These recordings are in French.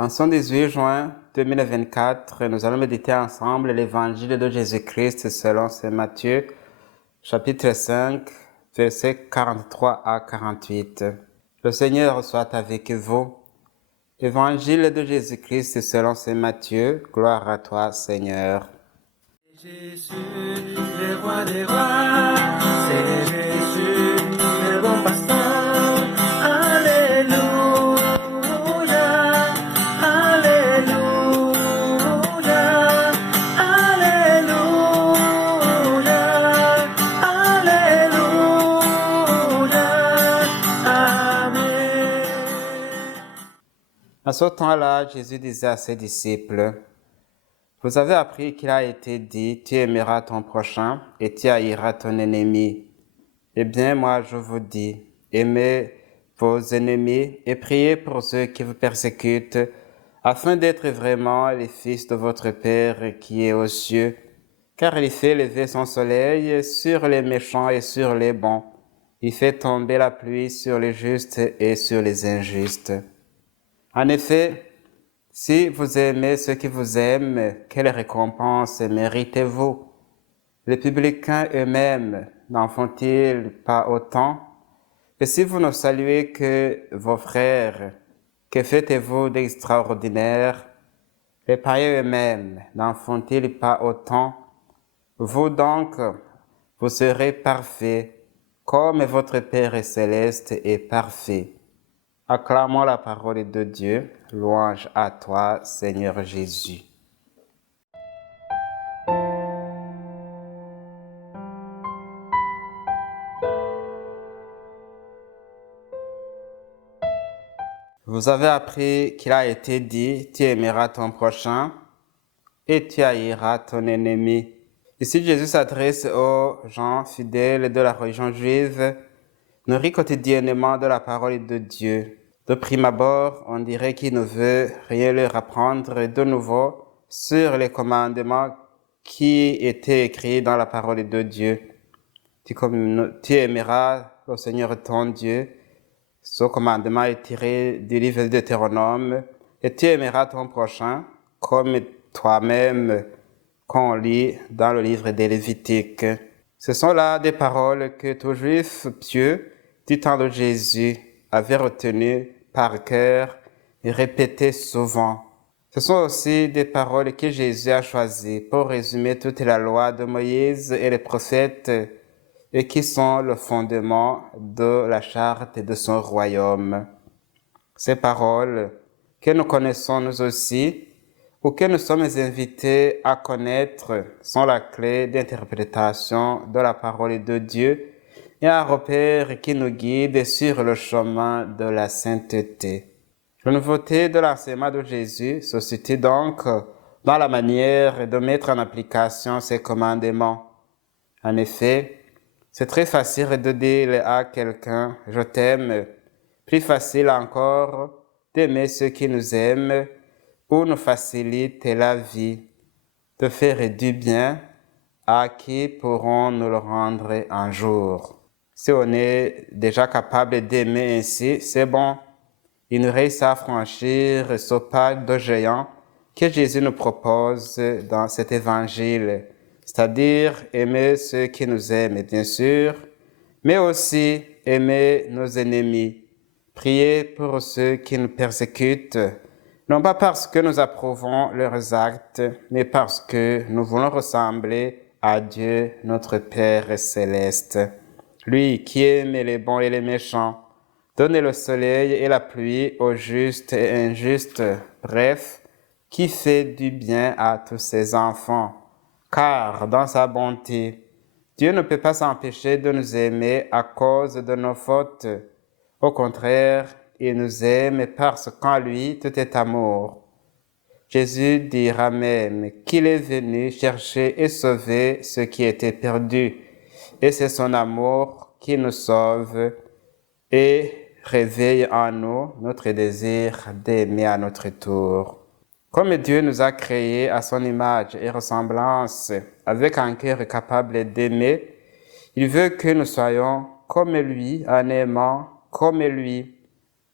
En ce 18 juin 2024, nous allons méditer ensemble l'évangile de Jésus-Christ selon Saint Matthieu, chapitre 5, versets 43 à 48. Le Seigneur soit avec vous. Évangile de Jésus-Christ selon Saint Matthieu, gloire à toi, Seigneur. Jésus, le roi des rois, c'est Jésus, le bon pasteur. Alléluia, Alléluia, Alléluia, Alléluia, Amen. À ce temps-là, Jésus disait à ses disciples, « Vous avez appris qu'il a été dit, tu aimeras ton prochain et tu haïras ton ennemi. Eh bien, moi, je vous dis, aimez vos ennemis et priez pour ceux qui vous persécutent, afin d'être vraiment les fils de votre Père qui est aux cieux, car il fait lever son soleil sur les méchants et sur les bons. Il fait tomber la pluie sur les justes et sur les injustes. En effet, si vous aimez ceux qui vous aiment, quelle récompense méritez-vous? Les publicains eux-mêmes n'en font-ils pas autant? Et si vous ne saluez que vos frères, que faites-vous d'extraordinaire? Les païens eux-mêmes n'en font-ils pas autant? Vous donc, vous serez parfaits, comme votre Père céleste est parfait. Acclamons la parole de Dieu. Louange à toi, Seigneur Jésus. Vous avez appris qu'il a été dit, tu aimeras ton prochain et tu haïras ton ennemi. Ici, Jésus s'adresse aux gens fidèles de la religion juive, nourris quotidiennement de la parole de Dieu. De prime abord, on dirait qu'il ne veut rien leur apprendre de nouveau sur les commandements qui étaient écrits dans la parole de Dieu. Tu aimeras le Seigneur ton Dieu. Ce commandement est tiré du livre de Deutéronome. Et tu aimeras ton prochain comme toi-même, qu'on lit dans le livre des Lévitiques. Ce sont là des paroles que tout juif pieux du temps de Jésus avait retenues par cœur et répétées souvent. Ce sont aussi des paroles que Jésus a choisies pour résumer toute la loi de Moïse et les prophètes et qui sont le fondement de la charte de son royaume. Ces paroles que nous connaissons nous aussi ou que nous sommes invités à connaître sont la clé d'interprétation de la parole de Dieu et un repère qui nous guide sur le chemin de la sainteté. La nouveauté de l'enseignement de Jésus se situe donc dans la manière de mettre en application ses commandements. En effet, c'est très facile de dire à quelqu'un « je t'aime », plus facile encore d'aimer ceux qui nous aiment ou nous facilitent la vie, de faire du bien à qui pourront nous le rendre un jour. Si on est déjà capable d'aimer ainsi, c'est bon. Il nous reste à franchir ce pas de géant que Jésus nous propose dans cet évangile, c'est-à-dire aimer ceux qui nous aiment, bien sûr, mais aussi aimer nos ennemis, prier pour ceux qui nous persécutent, non pas parce que nous approuvons leurs actes, mais parce que nous voulons ressembler à Dieu, notre Père céleste. Lui qui aime les bons et les méchants, donne le soleil et la pluie aux justes et injustes, bref, qui fait du bien à tous ses enfants. Car dans sa bonté, Dieu ne peut pas s'empêcher de nous aimer à cause de nos fautes. Au contraire, il nous aime parce qu'en lui, tout est amour. Jésus dira même qu'il est venu chercher et sauver ceux qui étaient perdus. Et c'est son amour qui nous sauve et réveille en nous notre désir d'aimer à notre tour. Comme Dieu nous a créés à son image et ressemblance, avec un cœur capable d'aimer, il veut que nous soyons comme lui, en aimant comme lui,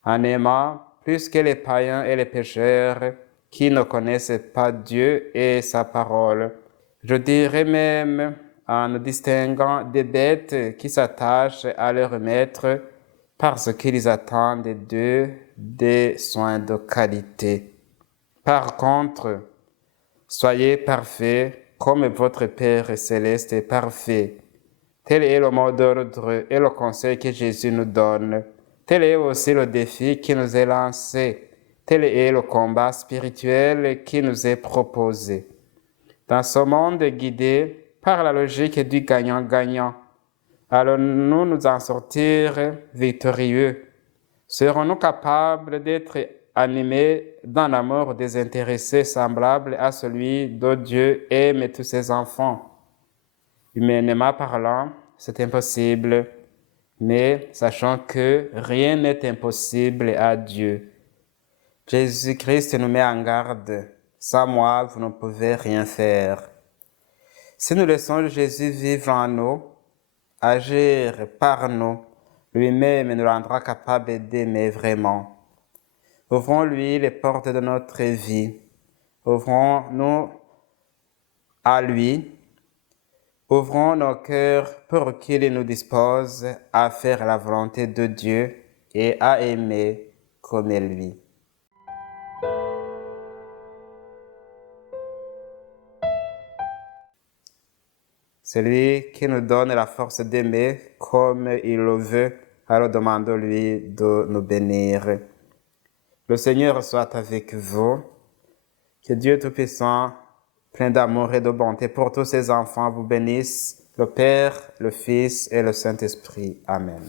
en aimant plus que les païens et les pécheurs qui ne connaissent pas Dieu et sa parole. Je dirais même en distinguant des bêtes qui s'attachent à leur maître parce qu'ils attendent d'eux des soins de qualité. Par contre, soyez parfaits comme votre Père céleste est parfait. Tel est le mot d'ordre et le conseil que Jésus nous donne. Tel est aussi le défi qui nous est lancé. Tel est le combat spirituel qui nous est proposé. Dans ce monde guidé par la logique du gagnant-gagnant, allons-nous nous en sortir victorieux? Serons-nous capables d'être animés d'un amour désintéressé semblable à celui dont Dieu aime tous ses enfants? Humainement parlant, c'est impossible, mais sachant que rien n'est impossible à Dieu. Jésus-Christ nous met en garde. Sans moi, vous ne pouvez rien faire. Si nous laissons Jésus vivre en nous, agir par nous, lui-même nous rendra capables d'aimer vraiment. Ouvrons-lui les portes de notre vie. Ouvrons-nous à lui. Ouvrons nos cœurs pour qu'il nous dispose à faire la volonté de Dieu et à aimer comme lui. Celui qui nous donne la force d'aimer comme il le veut, alors demandons-lui de nous bénir. Le Seigneur soit avec vous. Que Dieu Tout-Puissant, plein d'amour et de bonté pour tous ses enfants, vous bénisse, le Père, le Fils et le Saint-Esprit. Amen.